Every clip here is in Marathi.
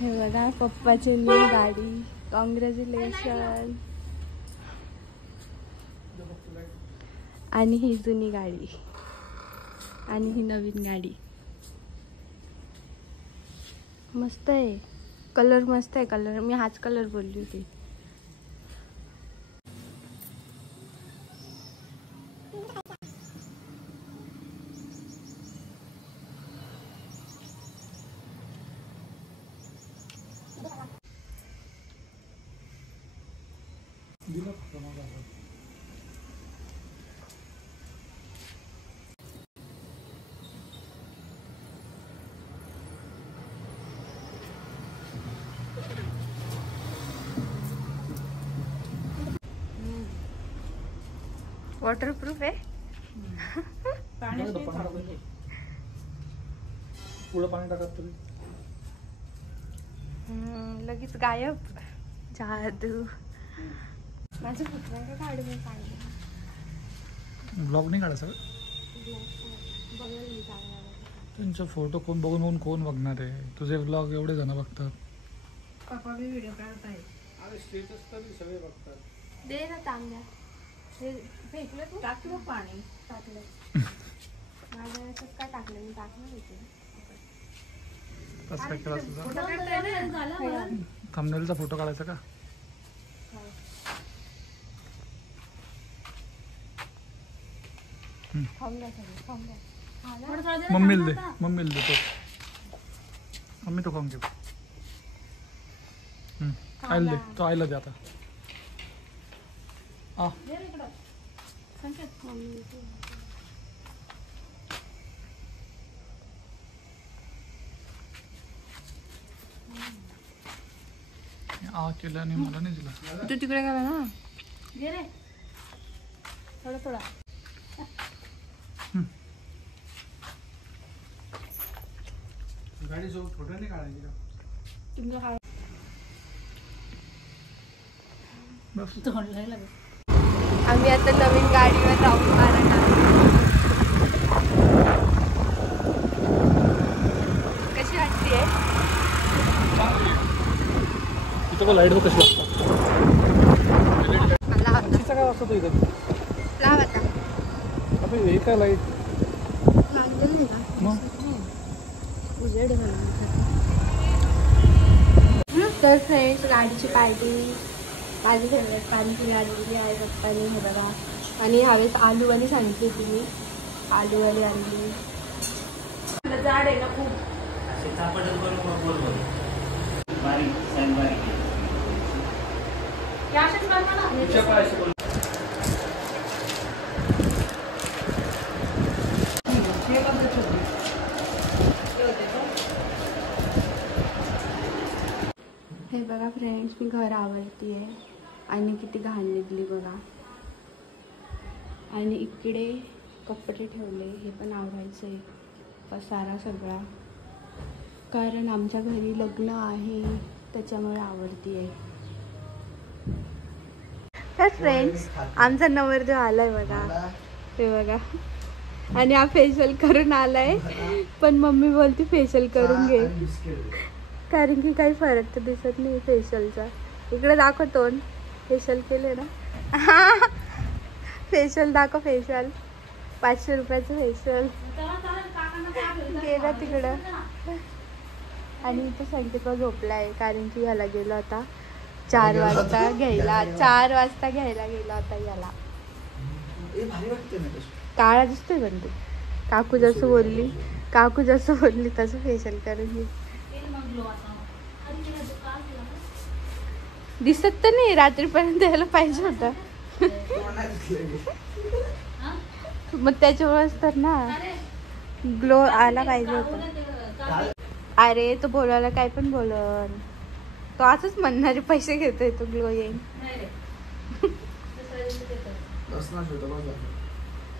हे बघा पप्पाची न्यू गाडी. कॉंग्रॅच्युलेशन. आणि ही जुनी गाडी आणि ही नवीन गाडी. मस्त आहे. कलर मस्त आहे. कलर मी हाच कलर बोलली होती. वॉटरप्रूफ आहे. लगेच गायब. जादू. माझं कुठला का काढू मी पाहिजे. ब्लॉग नाही काढायचं. त्यांचे फोटो कोण बघून कोण बघणार आहे. तुझे ब्लॉग एवढे जण बघतात. पप्पा मी व्हिडिओ काढताय. अरे स्टेटस तर सगळे बघतात. दे ना तांब्या. फेकलं तू. टाकलं पाणी. टाकलं माझ्या याच्यात काय टाकलं मी टाकलं होते. कसं काय करायचं. थंबनेलचा फोटो काढायचा का. मम्मीला दे. मम्मीला दे तो. मम्मी तो खाऊन घे. आईला दे. तो आईला दे आता. केल्याने मला नाही दिला. तू तिकडे गेला ना. घे रे थोडा थोडा. गाडी जो फोटो नाही काढायची का. आम्ही आता नवीन गाडीवर जाऊन मारत आहोत. कशी वाटतेय. इथं लाईट कशी वाटतात. काय वाजता तो इथं लाव आता. हे काय लाईट लागलेलं का उजेड. तर फ्रेंड्स गाडीची पार्टी माझी फेवरेट पाणीपुरी आणलेली आहे पप्पानी. हे बघा. आणि ह्यावेळेस आलूवाली सांगितली तुम्ही. आलूवाली आणली. जाड आहे ना खूप. हे बघा फ्रेंड्स मी घर आवडती आहे. आणि किती घाण निघली बघा. आणि इकडे कपडे ठेवले. हे पण आवडायचं आहे. पसारा सगळा. कारण आमच्या घरी लग्न आहे त्याच्यामुळे आवडती आहे. तर फ्रेंड्स आमचा नवरदेव आलाय बघा. हे बघा. आणि हा फेशियल करून आलाय. पण मम्मी बोलती फेशियल करून घे. कारण की काही फरक तर दिसत नाही फेशियलचा. इकडे दाखव तोंड. फेशियल केले ना. फेशियल दाखव. फेशियल 500 रुपयाचं फेशियल गेलं तिकडं. आणि इथं संकेतला झोपला आहे. कारण की ह्याला गेला होता 4 वाजता घ्यायला. 4 वाजता घ्यायला गेला होता याला. काळा दिसतोय पण तू. काकू जसं बोलली तसं फेशियल करून घे. दिसत तर नाही. रात्रीपर्यंत यायला पाहिजे होता. मग त्याच्यामुळेच तर ना ग्लो आला पाहिजे होता. अरे तो बोलायला काय पण बोलन. तो असंच म्हणणारे पैसे घेतोय तो ग्लो येईल.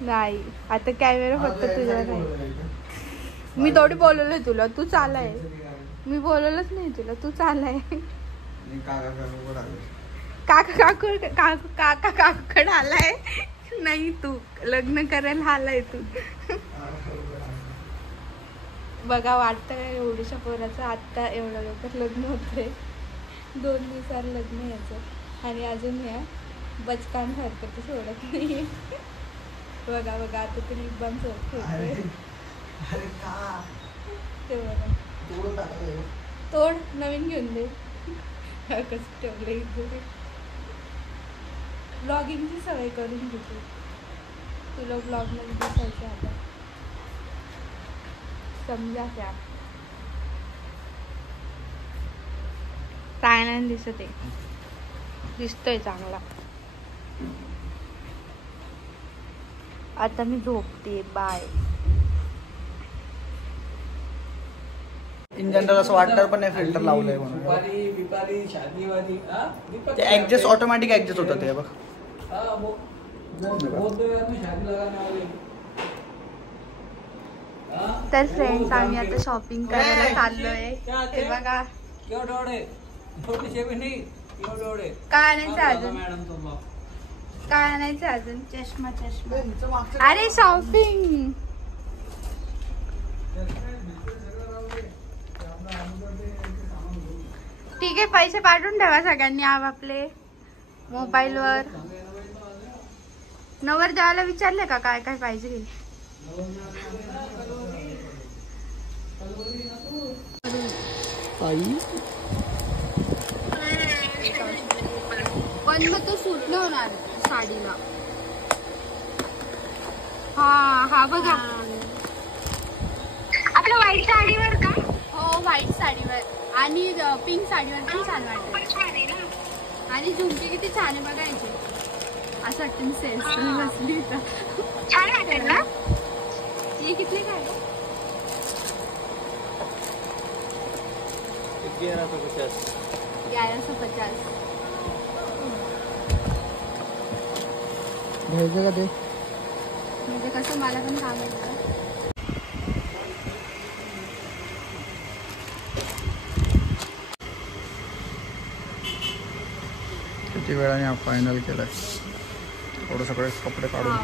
नाही आता कॅमेरा फक्त तुझ्या नाही. मी थोडी बोलवलंय तुला. तूच आलाय. मी बोलवलंच नाही तुला. तूच आलाय. काकाकडे आलाय. नाही तू लग्न करायला आलाय तू. बघा वाटतं काय एवढ्याशा पोराचं आत्ता एवढं लवकर लग्न होतंय. 2 दिवसावर लग्न यायचं आणि अजून या बचकान हरकत सोडत नाही. बघा बघा आता ते लिप बाम ठेवतोय ते बघा. तोड नवीन घेऊन दे. कसं ठेवलं इथे. ब्लॉगिंगची सवय करून घेते तुला. ब्लॉगमध्ये दिसायचं आता समजा क्या काय नाही दिसत आहे. दिसतोय चांगला. आता मी झोपते. बाय. इन जनरल असं वाटणार पण नाही फिल्टर लावलंय म्हणून. ते ऍडजस्ट ऑटोमॅटिक ऍडजस्ट होतं ते बघ. तर फ्रेंड्स आम्ही आता शॉपिंग करायला चाललोय. हे बघा काय आणायचं अजून. काय आणायचं अजून. चष्मा चष्मा. अरे शॉपिंग. ठीक आहे पैसे पाठवून ठेवा सगळ्यांनी आपले मोबाईलवर. नवरदेवाला विचारले का काय काय पाहिजे. पण मग तो सूट नाही होणार साडीला. हा बघा आपल्या व्हाईट साडीवर का. हो व्हाईट साडीवर आणि पिंक साडीवर पण छान वाटत. आणि झुमके किती छान आहे बघायचे. असं वाटतं मी सेल्स बसली छान वाटेल ना. ये कितले काय 1150. घ्यायचं का ते. म्हणजे कसं मला पण काम येतं. किती वेळाने फायनल केलंय. थोडं सगळे कपडे काढून.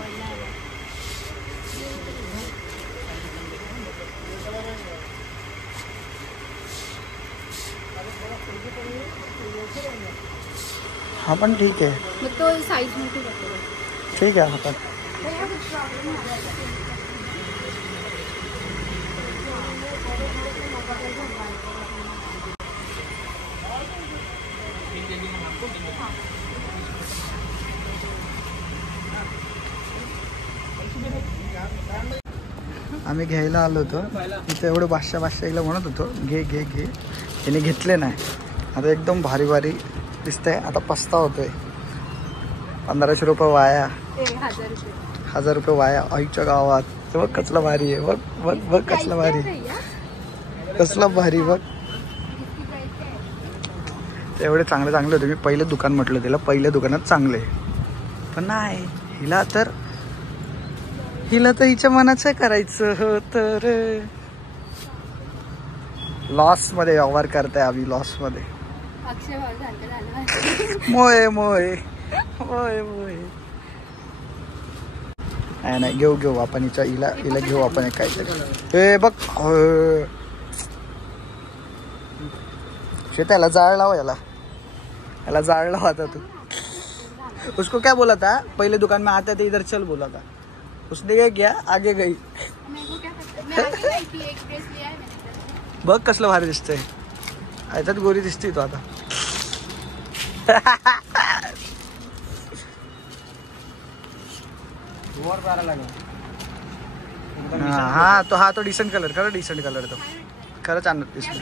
हा पण ठीक आहे. मग तो साईज मोठी करतो. ठीक आहे. हा पण आम्ही घ्यायला आलो होतो इथे. एवढं 500 म्हणत होतो घे घे घे. त्याने घेतले नाही. आता एकदम भारी भारी दिसतंय. आता पस्ता होतोय. 1500 रुपये वाया. 1000 रुपये वाया आईच्या गावात. बघ कसला भारी आहे. बघ बघ बघ कसला भारी. कसला भारी बघ. एवढे चांगले चांगले होते. मी पहिले दुकान म्हटलं त्याला पहिल्या दुकानात चांगले. पण नाही हिला तर हिच्या मनाचं करायचं तर लॉस मध्ये व्यवहार करताय आम्ही. लॉस मध्ये मोये मोये मोये मोये. नाही घेऊ घेऊ आपण हिला घेऊ आपण काहीतरी. हे बघ त्याला जाळ लाव. याला जाळ लाव. आता तू उसको क्या बोला था पहले दुकान में आते थे इधर चल बोला था. उसने क्या किया आगे गई. बघ कसलं भारी दिसतंय. ह्याच्यात गोरी दिसते तो आता. हा तो डिसेंट कलर. खरं डिसेंट कलर तो. खरंच आणत दिसतो.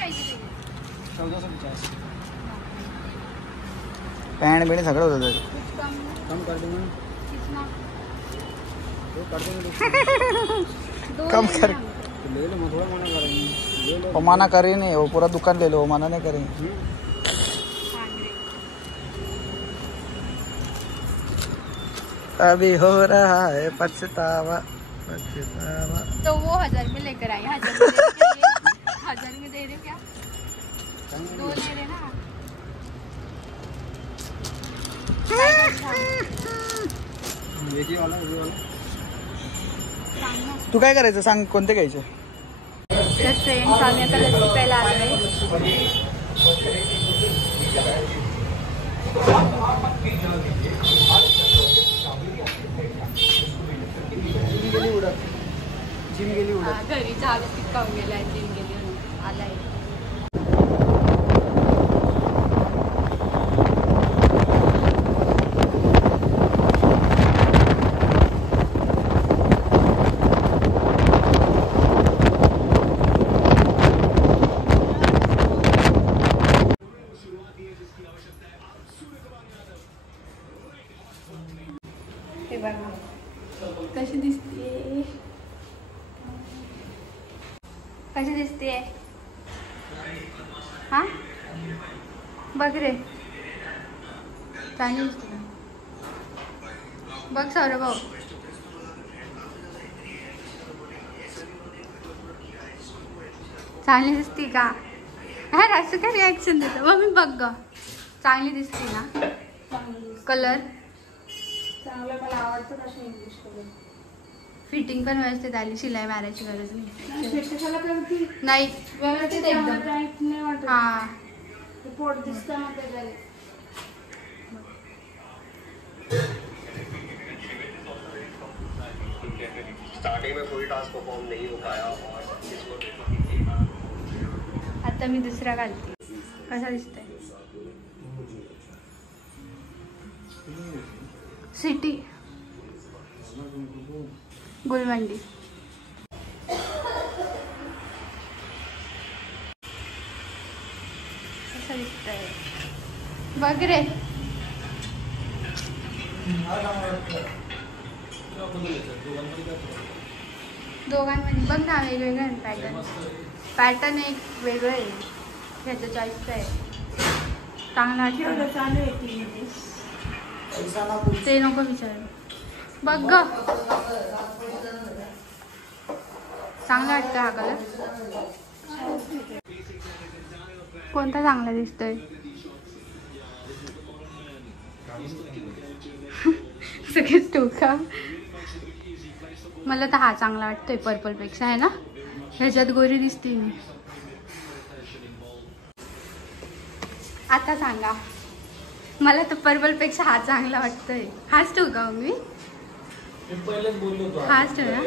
पॅन्ट बिणी सगळं होतं. कम कर. वो मना कर ही नहीं. वो पूरा दुकान ले लो. वो मना नहीं करेंगे. अभी हो रहा है पछतावा पछतावा. तो वो 1000 में लेकर आई. 1000 में दे रहे क्या. 2 ले रहे ना. तू काय करायचं सांग. कोणते घ्यायचे. तर फ्रेंड्स आम्ही आता लस्सी प्यायला आलोय. जिम गेली उडत. घरी चहा बिस्किट खाऊन गेलाय, जिम गेली आलाय. हे बघा कशी दिसते, कशी दिसते. हा बघ रे, चांगली दिसते ना. बघ सौरभ भाऊ, चांगली दिसते का? हा असं काय रिॲक्शन देतो मग मी. बघ ग, चांगली दिसते ना. कलर चांगलं, मला आवडतं असं इंग्लिश कलर. फिटिंग पण व्यवस्थित आली, शिलाई मारायची गरज नाही. कशाला करती? नाही व्यवस्थित एकदम. टाईट नाही वाटत. हा ते पोट दिसतं ना त्याच्याने. स्टार्टिंग में कोई टास्क परफॉर्म नहीं हो पाया और आता मी दुसरा घालते. कसा दिसतंय? सिटी गुलमंडी. कसा दिसतंय बघ रे. दोघांमध्ये बघ ना, वेगवेगळं पॅटर्न. पॅटर्न एक वेगळं आहे, ह्याचं चॉईसचं आहे. चांगला वाटतं. चालू आहे टीव्हीमध्ये. ते नको विचार. बघ ग, चांगला वाटतं हा कलर. कोणता चांगला दिसतोय? सगळेच टोका. मला तर हा चांगला वाटतोय पर्पल पेक्षा, आहे ना. ह्याच्यात गोरी दिसते मी. आता सांगा, मला तर पर्पल पेक्षा हा चांगला वाटतोय. हाच ठेवू का मी? हाच ठेव ना.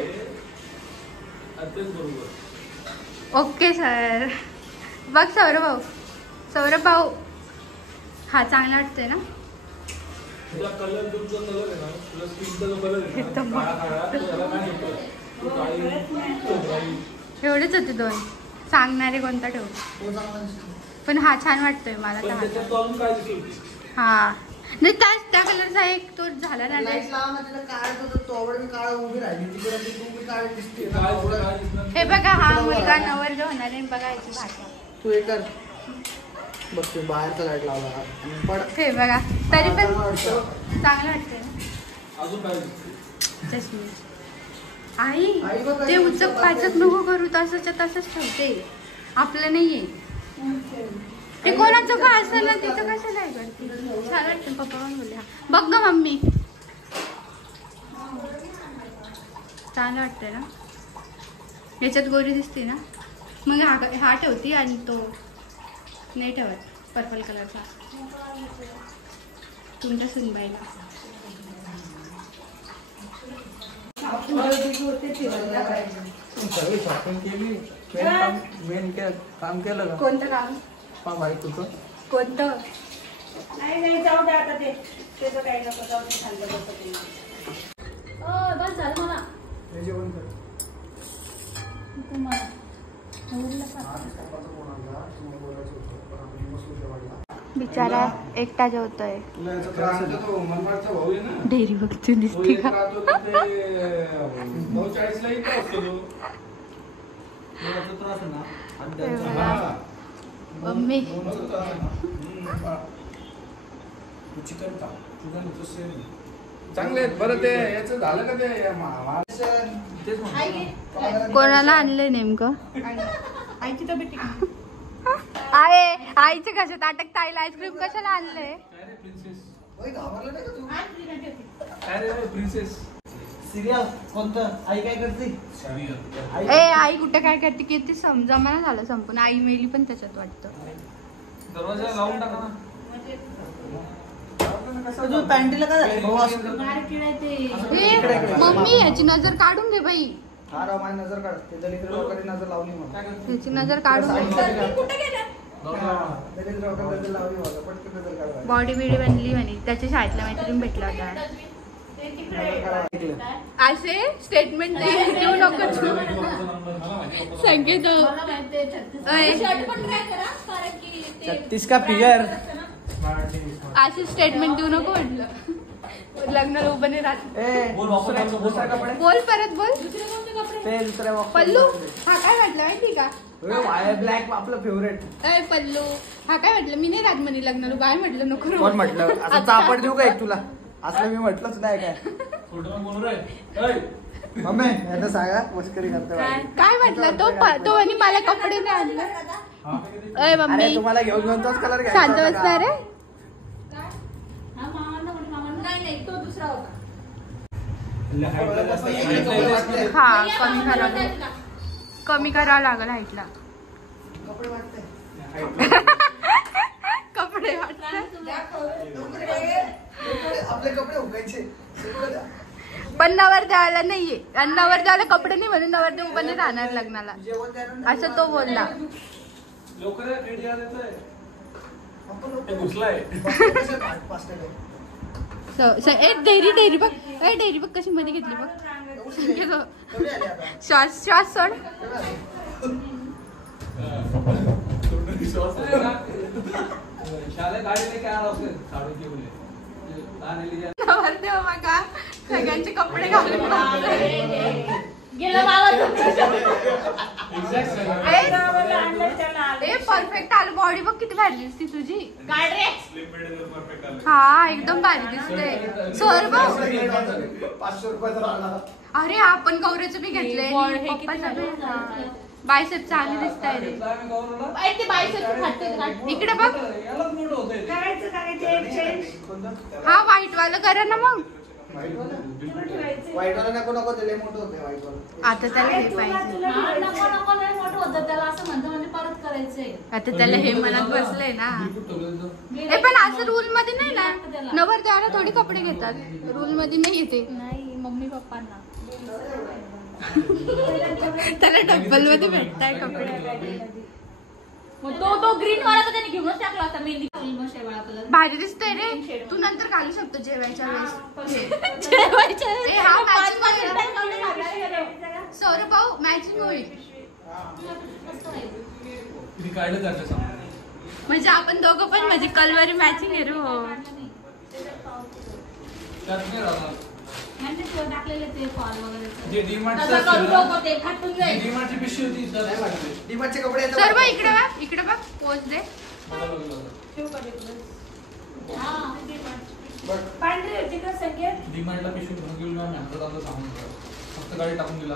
Okay sir. बघ सौरभ भाऊ, सौरभ भाऊ, हा चांगला वाटतोय ना. एवढेच होते दोन, सांगणारे कोणता ठेवू. पण हा छान वाटतोय मला तर. हा नाही, त्या कलरचा एक तो झाला ना. हे बघा, हा मुलगा नवरदेव होणार आहे. बघा याची भाषा. तू हे कर बघ, तू बाहेरचा लाईट लावला. हे बघा, तरी पण चांगलं वाटतंय ना. चष्मे आई, ते उचक पाचक नको करू. तसंच्या तसंच ठेवते, आपलं नाहीये. ते कोणाचं का असं ना, तिचं कशाला आहे करते. छान वाटतं. पप्पा पण बोलले बघ ग मम्मी, छान वाटतंय ना. याच्यात गोरी दिसते ना. मग हा ठेवती आणि तो नाही ठेवत पर्पल कलरचा. तुमच्या सुनबाईला सगळी शॉपिंग केली. मेन काम केलं का? कोणतं काम? भाई तुझं कोणतं? नाही जाऊ दे आता. त्याचं काही नको, जाऊ दे. सांगत बसत नाही. बस झालं मला. जेवण कर. बिचारा एकटा जेवतोय. डेअरी बघती दिसते का? मम्मी चांगले बरं. ते याचं झालं का? ते कोणाला आणलंय नेमकं? आईची तब्येत आहे. आईचे कशा ताटक ताईला आईस्क्रीम कशाला आणलंय? प्रिन्सेस सिरियल कोणतं? आई काय करते? ए आई कुठं काय करते की ते जमाना झालं संपून. आई मेली पण त्याच्यात वाटतं. दरवाजा लावून टाका ना. तुझं पॅन्टीला काय झालं? भाऊ असं ए मम्मी याची नजर काढून घे बाई. हा राव माझी नजर काढ. ते दलित लोकांनी नजर लावली मला. याची नजर काढून घे. दलित लोकांनी नजर लावली मला. पटकन नजर काढ. बॉडी बिडी बनली म्हणे. त्याच्या शाळेतल्या मैत्रीण भेटला होता. असे स्टेटमेंट देऊ नको तू. संकेत 36 का फिगर. असे स्टेटमेंट देऊ नको म्हटलं. लग्नाला उभं नाही राहत. दुसरा कपडे. बोल परत बोल. ते दुसऱ्या box पल्लू हा काय म्हटलं माहिती का? ब्लॅक आपलं फेवरेट. अय पल्लू हा काय म्हटलं? मी नाही राहत म्हणे लग्नाला. बाय म्हटलं नको रे. कोण म्हटलं? असं चापड देऊ का एक तुला? असलं मी म्हटलंच नाही काय. मम्मी यांना सांगा मस्करी करते. काय म्हटलं तो आणि मला कपडे नाही आणले. अय मम्मी अरे तुम्हाला घेऊन घेऊन तोच कलर घ्यायचा शांत होता बसणार का? रे. तो दुसरा होता. हा कमी करावं लागेल हाईटला. कपडे वाटते. कपडे वाटतात. आपले कपडे उगायचे. पण नवरदेवाला नाहीये. आणि नवरदेवाला कपडे नाही म्हणून नवरदेव उभं नाही राहणार लग्नाला असं तो बोलला. डेअरी डेअरी बघ. डेअरी बघ कशी मध्ये घेतली बघ. श्वास श्वास सोड. नवरदेव बघा सगळ्यांचे कपडे घालून गेला बाबा परफेक्ट आलं. बॉडी बघ किती भारी दिसते तुझी. काय रे? हा एकदम भारी दिसते. सर बघ 500 रुपयाचा राहणार. अरे आपण गौरीचं बी घेतलंय. पप्पाचं बी. बायसेप चांगली दिसत आहे रे. ते बायसेप फाटते. इकडे बघ. करायचं हा व्हाईट वाला करा ना मग. व्हाईट वाला नको नको ते मोठं होते व्हाईट वाला. आता त्याला हे पाहिजे. नको नको लय मोठं होतं त्याला असं म्हणतो म्हणजे परत करायचंय. आता त्याला हे मनात बसलंय ना. हे पण असं रूल मध्ये नाही ना. नवरदेवाला थोडी कपडे घेतात. रूल मध्ये नाही येते. नाही मम्मी पप्पांना त्याला डब्बल मध्ये भेटताय कपडे. मग तो ग्रीन वाला तर त्याने घेऊनच टाकला होता. मेहंदी शेवाळा कलर भारी दिसतंय रे. तू नंतर घालू शकतो जेवायच्या वेळेस. सौरभ भाऊ मॅचिंग होईल. म्हणजे आपण दोघं पण म्हणजे कलवारी मॅचिंग आहे रे. हो टाकलेले ते फॉल वगैरे डीमार्टचे कपडे येतात. सर बघ इकडे बघ. इकडे बघ पोच दे. पांढरी होती का संख्या? डीमार्टला पिशवी घेऊन गेलो ना. फक्त गाडी टाकून दिला.